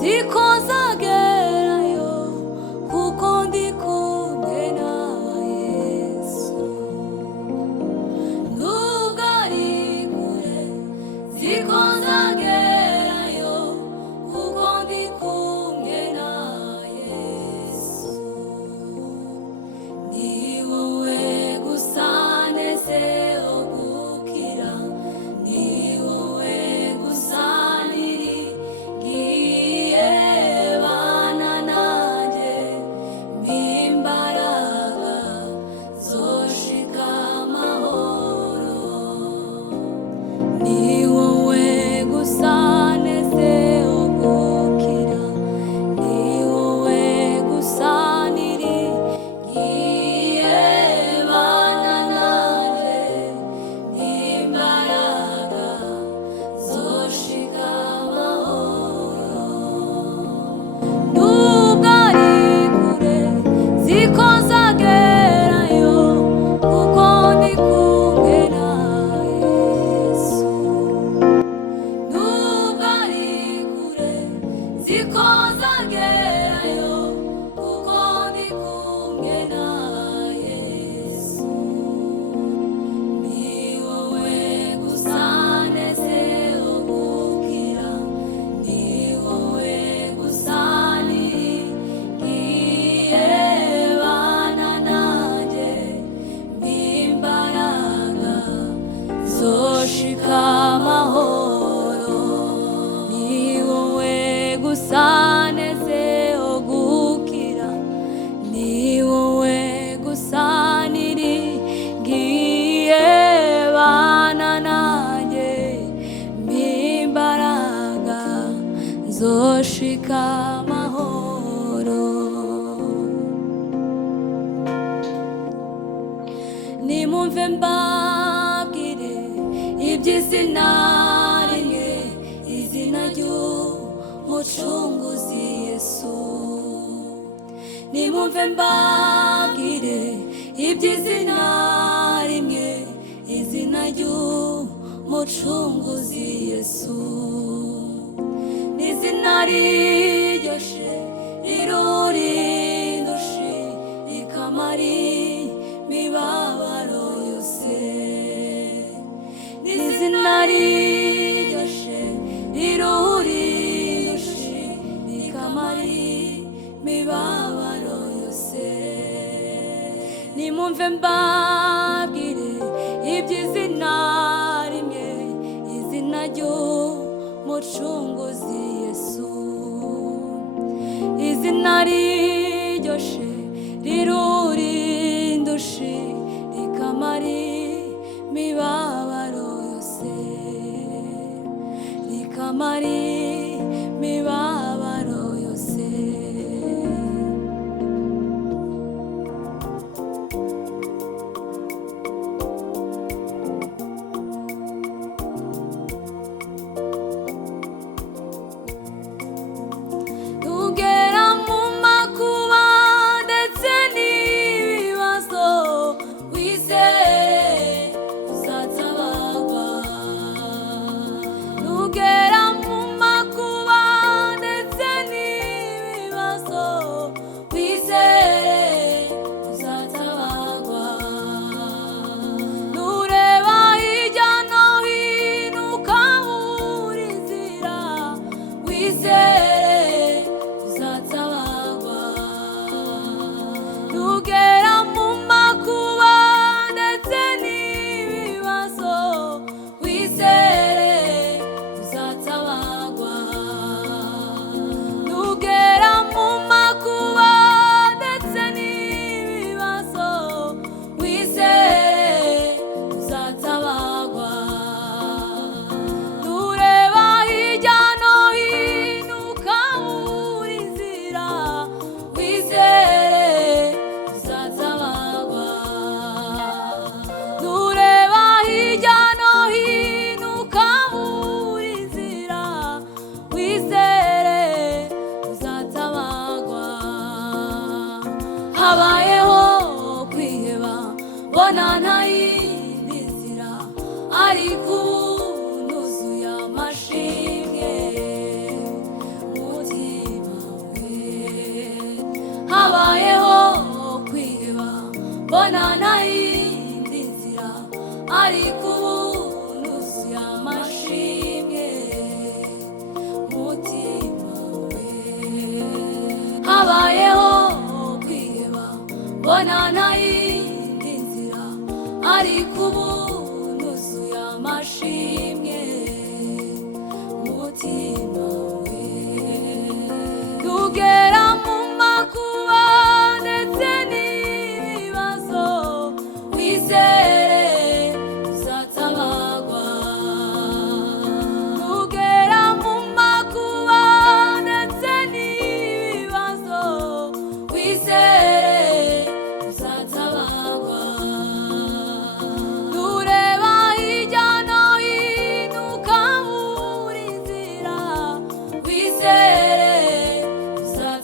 zikozagerayo kuko ndi kumwe na Yesu. Nubwo ari kure zikozagerayo kuko ndi kumwe na Yesu. Ni wowe gusa nezeho gukira, ni wowe gusa nirigiye bana nanjye mpimbaraga zoshika amahoro. Ni wowe gusa nezeho gukira, ni wowe gusa nirigiye bana nanjye mpimbaraga zoshika amahoro. Nubwo ari kure zikozagerayo kuko ndi kumwe na Yesu. Nubwo ari kure zikozagerayo kuko ndi kumwe na Yesu. Ni wowe gusa nezeho gukira, ni wowe gusa nirigiye bana nanjye mpimbaraga zoshika amahoro. Ni wowe gusa nezeho gukira, ni wowe gusa nirigiye bana nanjye mpimbaraga zoshika amahoro. Nimumve mbabwire iby'izina rimwe, izina ry'umucunguzi Yesu. Nimumve mbabwire iby'izina rimwe, izina ry'umucunguzi Yesu. Ni izina riryoshe rirurindushe rikamara imibabaro yose. Ni izina riryoshe rirurindushe rikamara imibabaro yose. Nimumve mbabwire iby'izina rimwe, izina ry'umucunguzi Yesu. Izina riryoshe rirurindushe rikamara imibabaro yose, rikamara imibabaro yose. Tugera mu makuba ndetse n'ibibazo, wizere uzatabarwa. Tugera mu makuba ndetse n'ibibazo, wizere uzatabarwa. Nureba hirya no hino ukabura inzira, wizere uzatabarwa. Nugera mu makuba ndetse n'ibibazo, wizere uzatabarwa. Nugera mu makuba ndetse n'ibibazo, wizere uzatabarwa. Nureba hirya no hino ukabura inzira, wizere uzatabarwa. Nureba hirya no hino ukabura inzira, wizere uzatabarwa. Habayeho kwiheba, mbona nta yindi nzira, ariko ubu nuzuye amashimwe. Mutima mbona nta yindi nzira ariko ubu nuzuye amashimwe umutima we. Habayeho kwiheba mbona nta yindi nzira ariko ubu nuzuye amashimwe umutima we. Tugera mu makuba ndetse n'ibibazo wizere uzatabagwa. Tugera mu makuba ndetse n'ibibazo wizere uzatabagwa. Tureba hirya no hino ukabura inzira wizere uzatabagwa.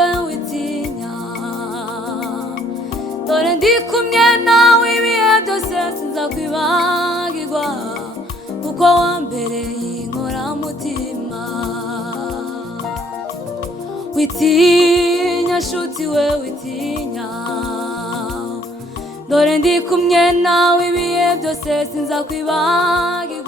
we witinya, dore ndi kumwe nawe ibihe byose sinzakwibagirwa, kuko wambereye inkoramutima. Witinya nshuti we witinya, dore ndi kumwe nawe ibihe byose sinzakwibagirwa.